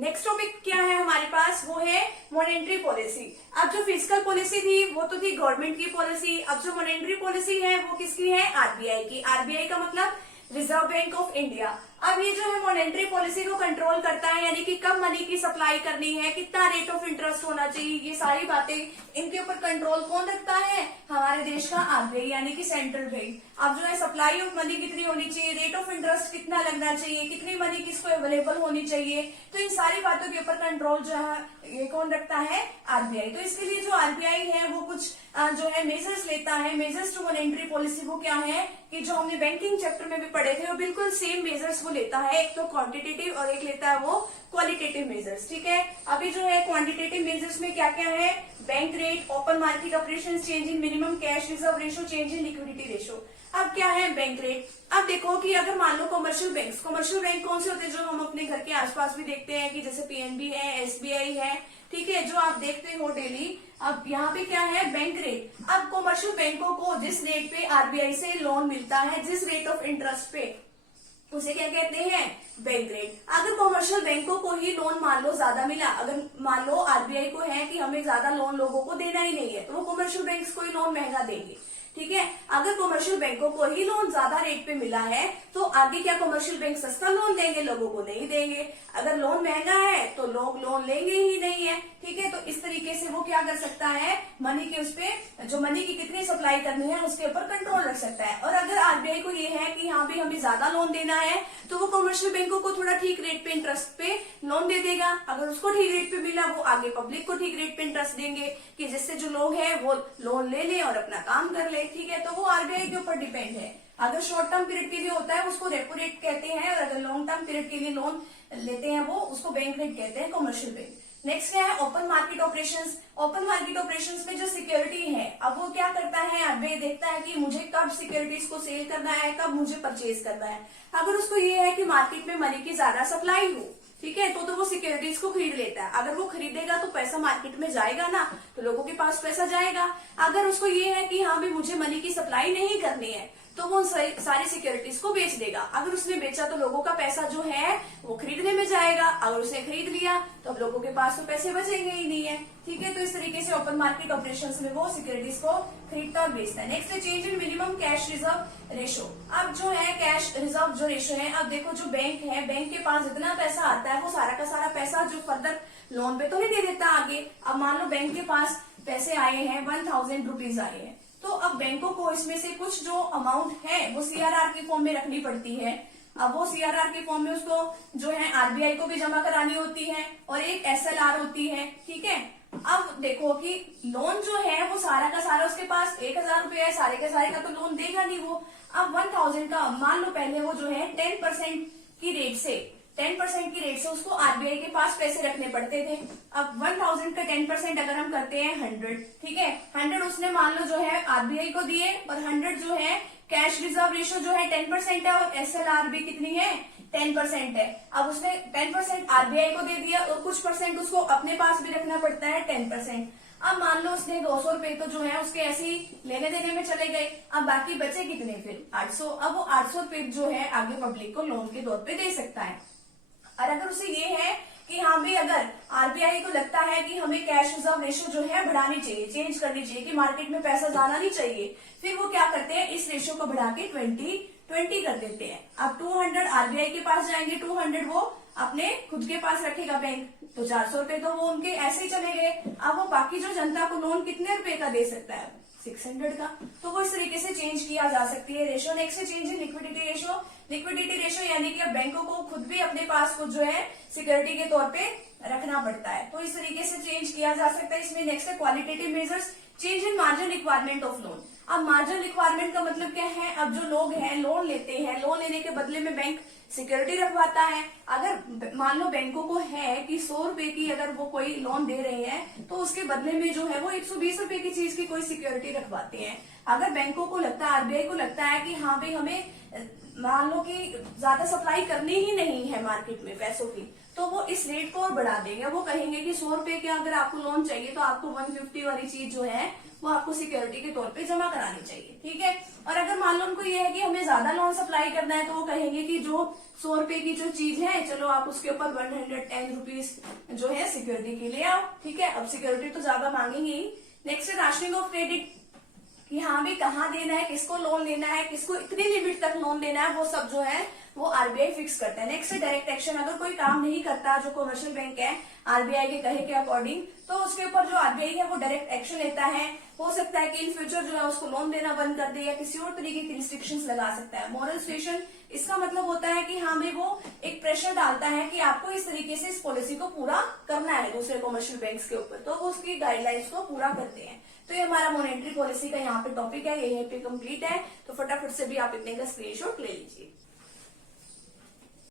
Next topic क्या है हमारे पास, वो है मॉनेटरी पॉलिसी। अब जो फिजिकल पॉलिसी थी वो तो थी गवर्नमेंट की पॉलिसी, अब जो मॉनेटरी पॉलिसी है वो किसकी है, आरबीआई की। आरबीआई का मतलब रिजर्व बैंक ऑफ इंडिया। अब ये जो है मॉनेटरी पॉलिसी को कंट्रोल करता है, यानी कि कब मनी की सप्लाई करनी है, कितना रेट ऑफ इंटरेस्ट होना चाहिए, ये सारी बातें इनके ऊपर कंट्रोल कौन रखता है, हमारे देश का आरबीआई यानी कि सेंट्रल बैंक। अब जो है सप्लाई ऑफ मनी कितनी होनी चाहिए, रेट ऑफ इंटरेस्ट कितना लगना चाहिए, कितनी मनी किसको अवेलेबल होनी चाहिए, तो इन सारी बातों के ऊपर कंट्रोल जो है ये कौन रखता है, आरबीआई। तो इसके लिए जो आरबीआई है वो कुछ जो है मेजर्स लेता है। मेजर्स टू मॉनेटरी पॉलिसी वो क्या है कि जो हमने बैंकिंग चैप्टर में भी पढ़े थे वो बिल्कुल सेम मेजर्स वो लेता है, एक तो क्वांटिटेटिव और एक लेता है वो क्वालिटेटिव मेजर्स। ठीक है, अभी जो है क्वांटिटेटिव मेजर्स में क्या क्या है, bank rate, open market operation, change in minimum cash reserve ratio, change in liquidity ratio. अब क्या है बैंक रेट। अब देखो कि अगर मान लो कमर्शियल बैंक कौन से होते हैं जो हम अपने घर के आसपास भी देखते हैं, कि जैसे पीएनबी है, एसबीआई है, ठीक है, जो आप देखते हो डेली। अब यहाँ पे क्या है, बैंक रेट। अब कमर्शियल बैंकों को जिस रेट पे आरबीआई से लोन मिलता है, जिस रेट ऑफ इंटरेस्ट पे, उसे क्या कहते हैं, बैंक रेट। अगर कमर्शियल बैंकों को ही लोन मान लो ज्यादा मिला, अगर मान लो आरबीआई को है कि हमें ज्यादा लोन लोगों को देना ही नहीं है, तो वो कमर्शियल बैंक को ही लोन महंगा देंगे। ठीक है, अगर कमर्शियल बैंकों को ही लोन ज्यादा रेट पे मिला है तो आगे क्या कमर्शियल बैंक सस्ता लोन देंगे, लोगों को नहीं देंगे। अगर लोन महंगा है तो लोग लोन लेंगे ही नहीं है। ठीक है, तो इस तरीके से वो क्या कर सकता है, मनी के उस पे जो मनी की कितनी सप्लाई करनी है उसके ऊपर कंट्रोल रख सकता है। और अगर आरबीआई को ये है कि हाँ भी हमें ज्यादा लोन देना है तो वो कमर्शियल बैंकों को थोड़ा ठीक रेट पे इंटरेस्ट पे लोन दे देगा। अगर उसको ठीक रेट पे मिला वो आगे पब्लिक को ठीक रेट पे इंटरेस्ट देंगे, कि जिससे जो लोग हैं वो लोन ले ले और अपना काम कर ले। ठीक है, तो वो आरबीआई के ऊपर डिपेंड है। अगर शॉर्ट टर्म पीरियड के लिए होता है उसको रेपो रेट कहते हैं, और अगर लॉन्ग टर्म पीरियड के लिए लोन लेते हैं वो उसको बैंक रेट कहते हैं, कमर्शियल बैंक। नेक्स्ट क्या है, open market operations. Open market operations में जो सिक्योरिटी है, अब वो क्या करता है, आरबीआई देखता है कि मुझे कब सिक्योरिटीज को सेल करना है, कब मुझे परचेज करना है। अगर उसको ये है कि मार्केट में मनी की ज्यादा सप्लाई हो, ठीक है, तो वो सिक्योरिटीज को खरीद लेता है। अगर वो खरीदेगा तो पैसा मार्केट में जाएगा ना, तो लोगों के पास पैसा जाएगा। अगर उसको ये है कि हाँ भी मुझे मनी की सप्लाई नहीं करनी है, तो वो सारी सिक्योरिटीज को बेच देगा। अगर उसने बेचा तो लोगों का पैसा जो है वो खरीदने में जाएगा। अगर उसने खरीद लिया तो अब लोगों के पास तो पैसे बचेंगे ही नहीं है। ठीक है, तो इस तरीके से ओपन मार्केट ऑपरेशंस में वो सिक्योरिटीज को खरीदता और बेचता है। नेक्स्ट है change in minimum cash reserve ratio. अब जो है कैश रिजर्व जो रेशो है, अब देखो जो बैंक है, बैंक के पास जितना पैसा आता है वो सारा का सारा पैसा जो फर्दर लोन पे तो नहीं दे देता आगे। अब मान लो बैंक के पास पैसे आए हैं 1000 रुपीज आए हैं, तो अब बैंकों को इसमें से कुछ जो अमाउंट है वो सीआरआर के फॉर्म में रखनी पड़ती है। अब वो सीआरआर के फॉर्म में उसको जो है आरबीआई को भी जमा करानी होती है, और एक एसएलआर होती है। ठीक है, अब देखो कि लोन जो है वो सारा का सारा उसके पास 1000 रुपये है, सारे के सारे का तो लोन देगा नहीं वो। अब 1000 का मान लो पहले वो जो है 10% की रेट से उसको आरबीआई के पास पैसे रखने पड़ते थे। अब 1000 का 10% अगर हम करते हैं 100, ठीक है, 100 उसने मान लो जो है आरबीआई को दिए, और 100 जो है कैश रिजर्व रेशो जो है 10% है, और एसएलआर भी कितनी है, 10% है। अब उसने 10% आरबीआई को दे दिया और कुछ परसेंट उसको अपने पास भी रखना पड़ता है 10%। अब मान लो उसने 200 रुपए तो जो है उसके ऐसे ही लेने देने में चले गए। अब बाकी बचे कितने, फिर 800। अब वो 800 रुपए जो है आगे पब्लिक को लोन के तौर पे दे सकता है। और अगर उसे ये है कि हाँ भी अगर आरबीआई को लगता है कि हमें कैश रिजर्व रेशो जो है बढ़ानी चाहिए, चेंज करनी चाहिए, कि मार्केट में पैसा जाना नहीं चाहिए, फिर वो क्या करते हैं, इस रेशो को बढ़ा के 20 कर देते हैं। अब 200 आरबीआई के पास जाएंगे, 200 वो अपने खुद के पास रखेगा बैंक, तो 400 रुपए तो वो उनके ऐसे ही चले गए। अब वो बाकी जो जनता को लोन कितने रुपए का दे सकता है, 600 का। तो वो इस तरीके से चेंज किया जा सकती है रेशो। नेक्स्ट है change in liquidity ratio. Liquidity ratio यानी कि अब बैंकों को खुद भी अपने पास कुछ जो है सिक्योरिटी के तौर पे रखना पड़ता है, तो इस तरीके से चेंज किया जा सकता है। इसमें नेक्स्ट है qualitative measures. Change in margin requirement of loan. अब मार्जिन रिक्वायरमेंट का मतलब क्या है, अब जो लोग हैं लोन लेते हैं, लोन लेने के बदले में बैंक सिक्योरिटी रखवाता है। अगर मान लो बैंकों को है कि 100 रुपए की अगर वो कोई लोन दे रहे हैं तो उसके बदले में जो है वो 120 रुपए की चीज की कोई सिक्योरिटी रखवाते हैं। अगर बैंकों को लगता है, आरबीआई को लगता है कि हाँ भाई हमें मान लो कि ज्यादा सप्लाई करनी ही नहीं है मार्केट में पैसों की, तो वो इस रेट को और बढ़ा देंगे। वो कहेंगे कि 100 रुपए के अगर आपको लोन चाहिए तो आपको 150 वाली चीज जो है वो आपको सिक्योरिटी के तौर पे जमा करानी चाहिए, ठीक है। और अगर मान लो उनको ये है कि हमें ज्यादा लोन सप्लाई करना है तो वो कहेंगे कि जो 100 रुपए की जो चीज है, चलो आप उसके ऊपर 110 रुपीज जो है सिक्योरिटी के लिए आओ, ठीक है। अब सिक्योरिटी तो ज्यादा मांगेंगे ही। नेक्स्ट है राशनिंग ऑफ क्रेडिट, कि हाँ भी कहाँ देना है, किसको लोन लेना है, किसको इतनी लिमिट तक लोन लेना है, वो सब जो है वो आरबीआई फिक्स करता है। नेक्स्ट है डायरेक्ट एक्शन, अगर कोई काम नहीं करता जो कमर्शियल बैंक है आरबीआई के कहे के अकॉर्डिंग, तो उसके ऊपर जो आरबीआई है वो डायरेक्ट एक्शन लेता है। हो सकता है कि इन फ्यूचर जो है उसको लोन देना बंद कर दे या किसी और तरीके की रिस्ट्रिक्शंस लगा सकता है। मॉरल सुएशन, इसका मतलब होता है कि हाँ भाई वो एक प्रेशर डालता है कि आपको इस तरीके से इस पॉलिसी को पूरा करना है दूसरे कमर्शियल बैंक्स के ऊपर, तो वो उसकी गाइडलाइंस को पूरा करते हैं। तो ये हमारा मॉनेटरी पॉलिसी का यहाँ पे टॉपिक है, ये यहाँ पे कंप्लीट है। तो फटाफट से भी आप इतने का स्क्रीनशॉट ले लीजिए।